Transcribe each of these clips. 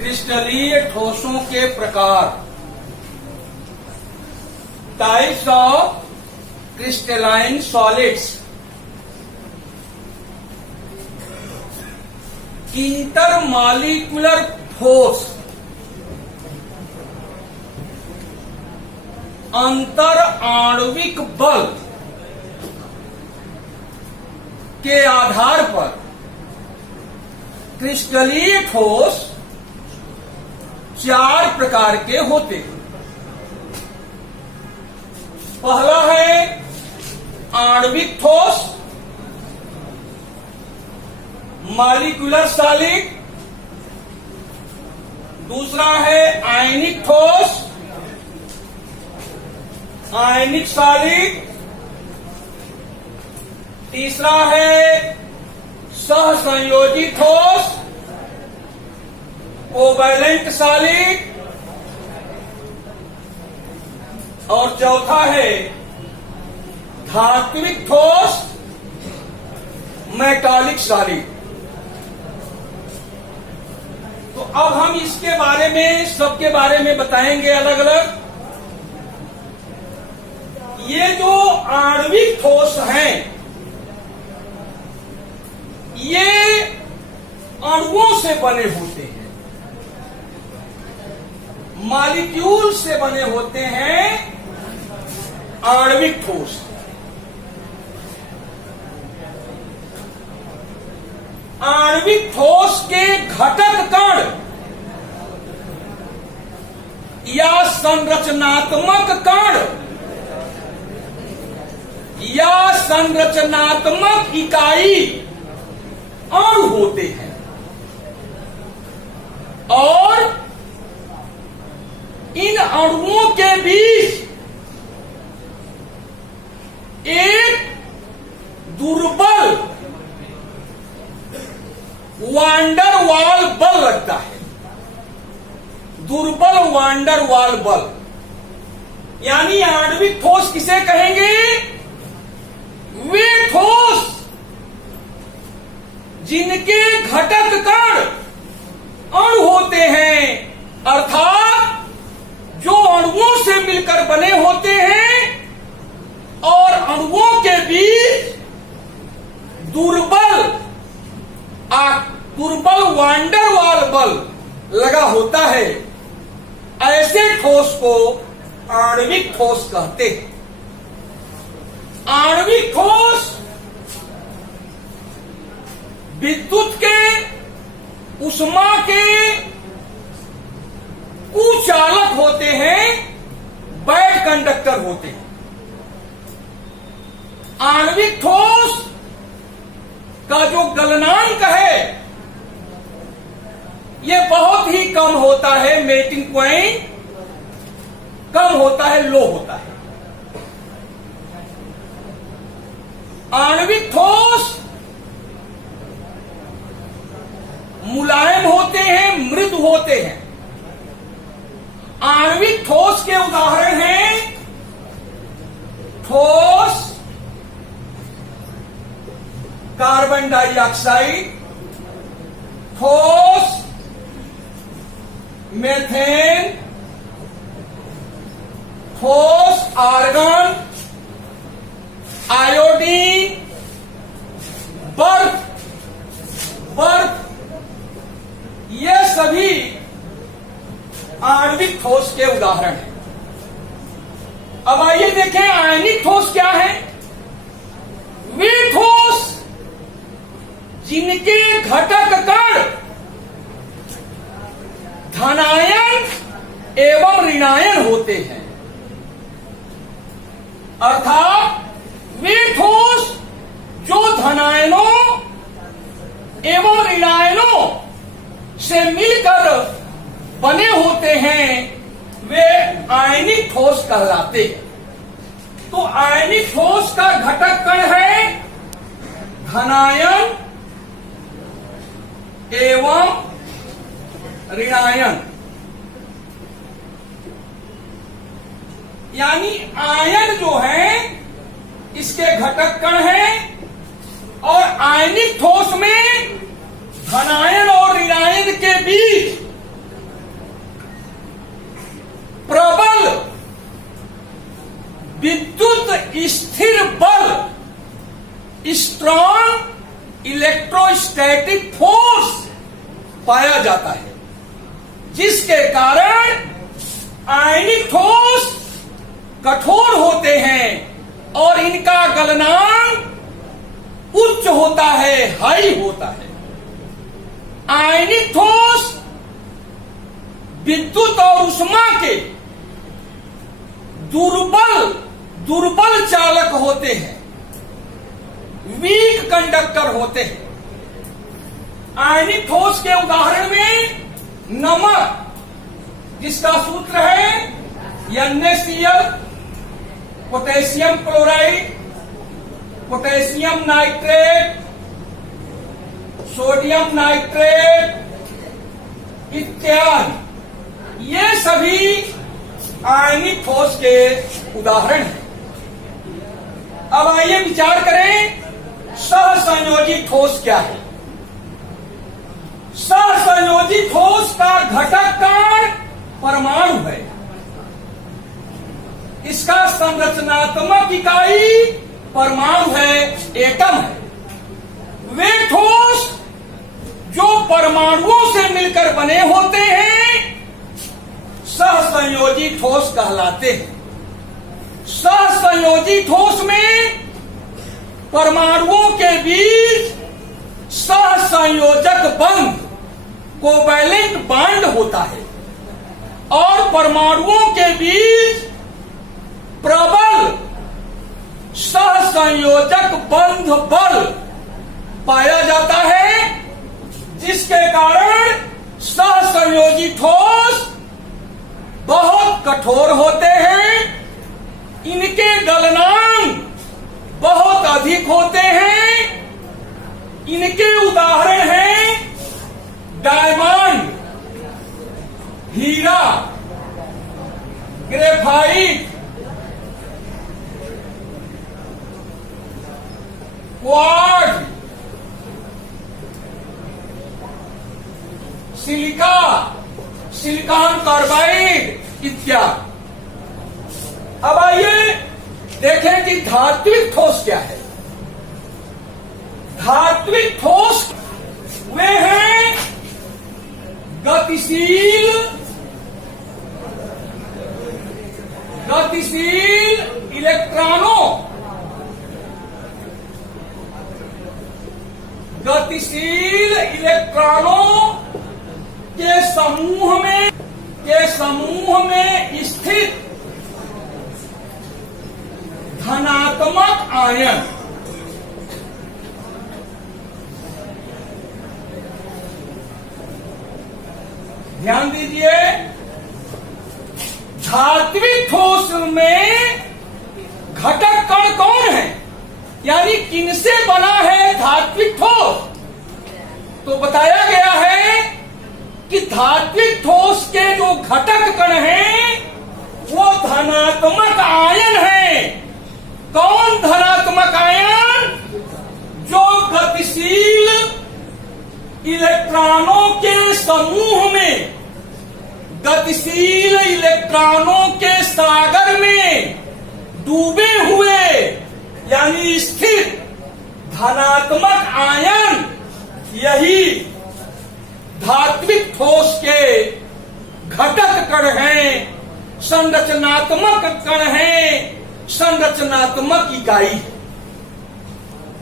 क्रिस्टलीय ठोसों के प्रकार, types of crystalline solids. Intermolecular force, अंतर आणविक बल के आधार पर क्रिस्टलीय ठोस 4 प्रकार के होते हैं। पहला है आणविक ठोस, मॉलिक्यूलर सॉलिड। दूसरा है आयनिक ठोस, आयनिक सॉलिड। तीसरा है सहसंयोजी ठोस, कोवैलेंट सॉलिड। और चौथा है धात्विक ठोस, मेटालिक सॉलिड। तो अब हम इसके बारे में, सबके बारे में बताएंगे अलग अलग। ये जो आणविक ठोस हैं, ये अणुओं से बने होते हैं, मॉलिक्यूल से बने होते हैं आणविक ठोस। आणविक ठोस के घटक कण या संरचनात्मक कण या संरचनात्मक इकाई अणु होते हैं, और इन अणुओं के बीच एक दुर्बल वांडर वाल बल लगता है। दुर्बल वांडर वाल बल, यानी आणविक ठोस किसे कहेंगे? वे ठोस जिनके घटक कण अणु होते हैं, अर्थात जो अणुओं से मिलकर बने होते हैं और अणुओं के बीच दुर्बल वांडर वाल बल लगा होता है, ऐसे ठोस को आणविक ठोस कहते हैं। आणविक ठोस विद्युत के, उष्मा के कुचालक होते हैं, बैड कंडक्टर होते हैं। आणविक ठोस का जो गलनांक है, ये बहुत ही कम होता है, मेल्टिंग पॉइंट कम होता है, लो होता है। आणविक ठोस मुलायम होते हैं, मृदु होते हैं। आणविक ठोस के उदाहरण हैं ठोस कार्बन डाइऑक्साइड, ठोस मीथेन, ठोस आर्गन, आयोडीन, बर्फ। ये सभी आणविक ठोस के उदाहरण हैं। अब आइए देखें आयनिक ठोस क्या है। वे ठोस जिनके घटक कण धनायन एवं ऋणायन होते हैं, अर्थात वे ठोस जो धनायनों एवं ऋणायनों से मिलकर बने होते हैं, वे आयनिक ठोस कहलाते हैं। तो आयनिक ठोस का घटक कण है धनायन एवं ऋणायन, यानी आयन जो है इसके घटक कण हैं, और आयनिक ठोस में धनायन और ऋणायन के बीच इलेक्ट्रोस्टैटिक फोर्स पाया जाता है, जिसके कारण आयनिक ठोस कठोर होते हैं और इनका गलनांक उच्च होता है, हाई होता है। आयनिक ठोस विद्युत और ऊष्मा के दुर्बल चालक होते हैं, वीक कंडक्टर होते हैं। आयनिक ठोस के उदाहरण में नमक, जिसका सूत्र है NaCl, potassium chloride, potassium nitrate, sodium nitrate इत्यादि, ये सभी आयनिक ठोस के उदाहरण हैं। अब आइए विचार करें सहसंयोजी ठोस क्या है। सहसंयोजी ठोस का घटक कण परमाणु है। इसका संरचनात्मक इकाई परमाणु है, एटम है। वे ठोस जो परमाणुओं से मिलकर बने होते हैं सहसंयोजी ठोस कहलाते हैं। सहसंयोजी ठोस में परमाणुओं के बीच सहसंयोजक बंध, कोवैलेंट बॉन्ड होता है और परमाणुओं के बीच प्रबल सहसंयोजक बंध बल पाया जाता है, जिसके कारण सहसंयोजी ठोस बहुत कठोर होते हैं। इनके गलनांक बहुत अधिक होते हैं। इनके उदाहरण हैं डायमंड, हीरा, graphite, quartz, silica, silicon carbide इत्यादि। अब आइए देखें कि धात्विक ठोस क्या है। धात्विक ठोस वे हैं गतिशील इलेक्ट्रॉनों, गतिशील इलेक्ट्रॉनों के समूह में स्थित धनात्मक आयन। ध्यान दीजिए, धात्विक ठोस में घटक कण कौन है, यानी किनसे बना है धात्विक ठोस। तो बताया गया है कि धात्विक ठोस के जो घटक कण हैं वो धनात्मक आयन है। कौन धनात्मक आयन? जो गतिशील इलेक्ट्रॉनों के समूह में, गतिशील इलेक्ट्रॉनों के सागर में डूबे हुए यानी स्थिर धनात्मक आयन, यही धात्विक ठोस के घटक कण हैं, संरचनात्मक कण हैं, संरचनात्मक इकाई।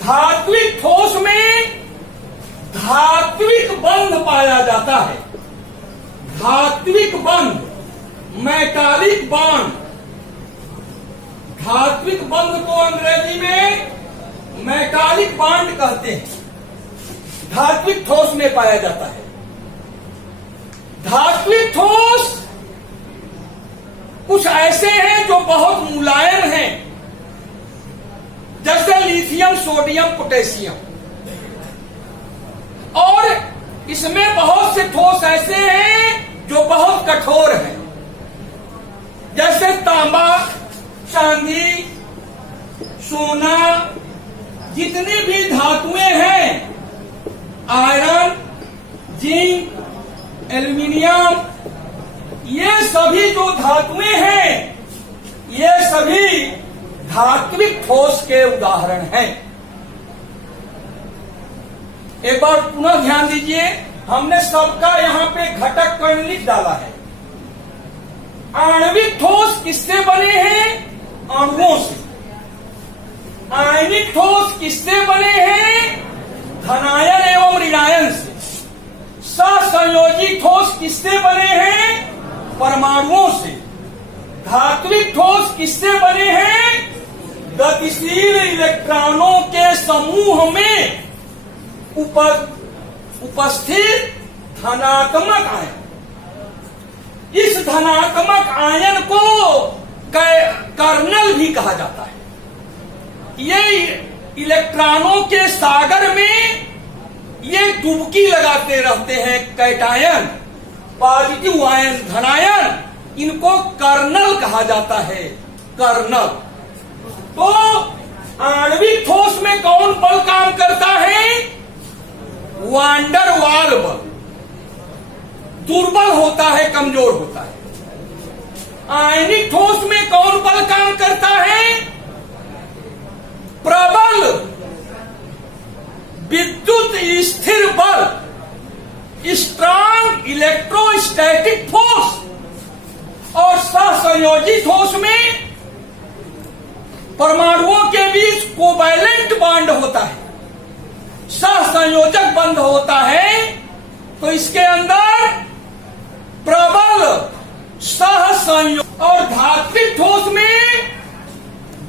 धात्विक ठोस में धात्विक बंध पाया जाता है। धात्विक बंध, मेटालिक बॉन्ड। धात्विक बंध को अंग्रेजी में मेटालिक बॉन्ड कहते हैं, धात्विक ठोस में पाया जाता है। धात्विक ठोस कुछ ऐसे हैं जो बहुत मुलायम हैं, जैसे लिथियम, सोडियम, पोटेशियम। और इसमें बहुत से ठोस ऐसे हैं जो बहुत कठोर हैं, जैसे तांबा, चांदी, सोना, जितनी भी धातुएं हैं, आयरन, जिंक, एल्युमिनियम, ये सभी जो धातुएं हैं, ये सभी धात्विक ठोस के उदाहरण हैं। एक बार पुनः ध्यान दीजिए, हमने सबका यहाँ पे घटक कण लिख डाला है। आणविक ठोस किससे बने हैं? अणुओं से। आयनिक ठोस किससे बने हैं? धनायन एवं ऋणायन से। सहसंयोजी ठोस किससे बने हैं? परमाणुओं से। धात्विक ठोस किससे बने हैं? गतिशील इलेक्ट्रॉनों के समूह में उपस्थित धनात्मक आयन। इस धनात्मक आयन को कर्नल भी कहा जाता है। ये इलेक्ट्रॉनों के सागर में ये डुबकी लगाते रहते हैं। कैटायन, पॉजिटिव आयन, धनायन, इनको कर्नल कहा जाता है। कर्नल। तो आणविक ठोस में कौन बल काम करता है? वांडर वाल बल। दुर्बल होता है, कमजोर होता है। आयनिक ठोस में कौन बल काम करता है? प्रबल विद्युत स्थिर बल, स्ट्रांग इलेक्ट्रोस्टैटिक फोर्स। और सहसंयोजी ठोस में परमाणुओं के बीच कोवैलेंट बॉन्ड होता है, सहसंयोजक बंध होता है। तो इसके अंदर प्रबल सहसंयोग। और धात्विक ठोस में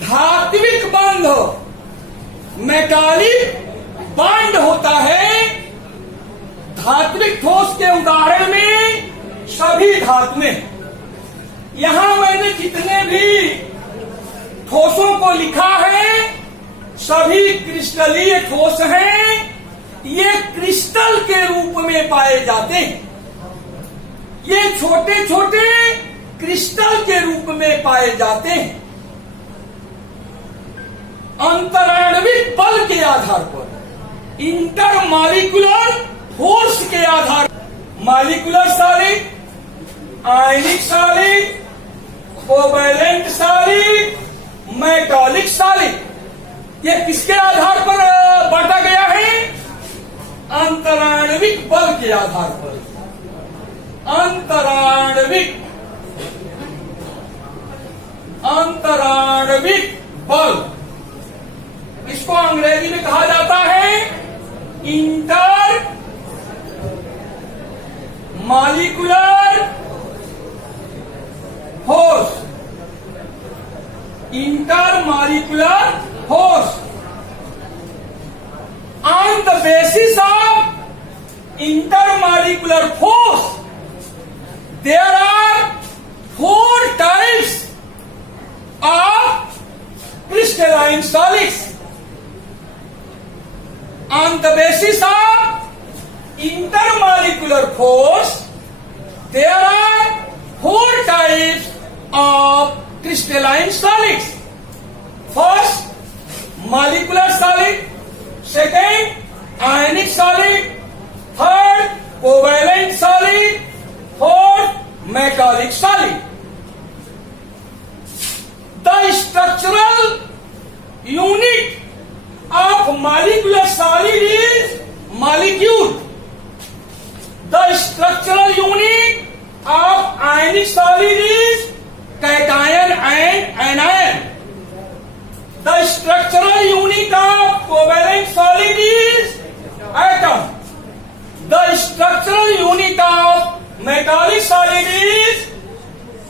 धात्विक बंध, मेटालिक बॉन्ड होता है। धात्विक ठोस के उदाहरण में सभी धातुएं। यहां मैंने जितने भी ठोसों को लिखा है सभी क्रिस्टलीय ठोस हैं। ये क्रिस्टल के रूप में पाए जाते हैं। ये छोटे छोटे क्रिस्टल के रूप में पाए जाते हैं। अंतराण्विक बल के आधार पर, इंटरमॉलिक्यूलर फोर्स के आधार, molecular solid, ionic solid, covalent solid, metallic solid, ये किसके आधार पर बांटा गया है? अंतराण्विक बल के आधार पर। अंतराण्विक बल, इसको अंग्रेजी में कहा जाता है inter molecular force. Intermolecular force. On the basis of intermolecular force, there are 4 types of crystalline solids. On the basis of intermolecular force, there are 4 types of crystalline solids. First, molecular solid. Second, ionic solid. Third, covalent solid. Fourth, metallic solid. The structural unit of molecular solid is molecule. The structural unit of ionic solid is cation and anion. The structural unit of covalent solid is atom. The structural unit of metallic solid is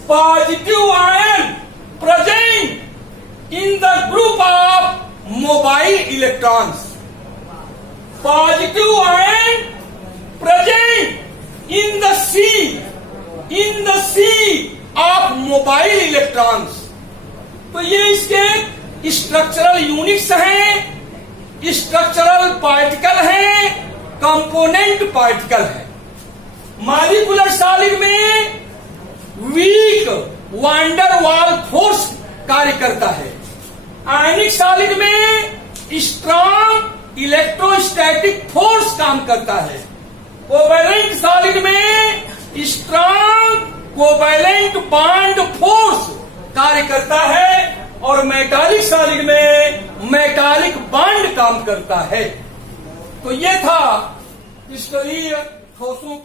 positive ion present in the group of mobile electrons. Positive ion present in the sea of mobile electrons. तो ये इसके structural units हैं, structural particle हैं, component particle है। Molecular solid में week wander वाल force कार्य करता है। आयनिक सॉलिड में स्ट्रॉन्ग इलेक्ट्रोस्टैटिक फोर्स काम करता है। कोवैलेंट सॉलिड में स्ट्रॉन्ग कोवैलेंट बॉन्ड फोर्स कार्य करता है और मेटालिक सॉलिड में मेटालिक बॉन्ड काम करता है। तो ये था क्रिस्टलीय ठोसों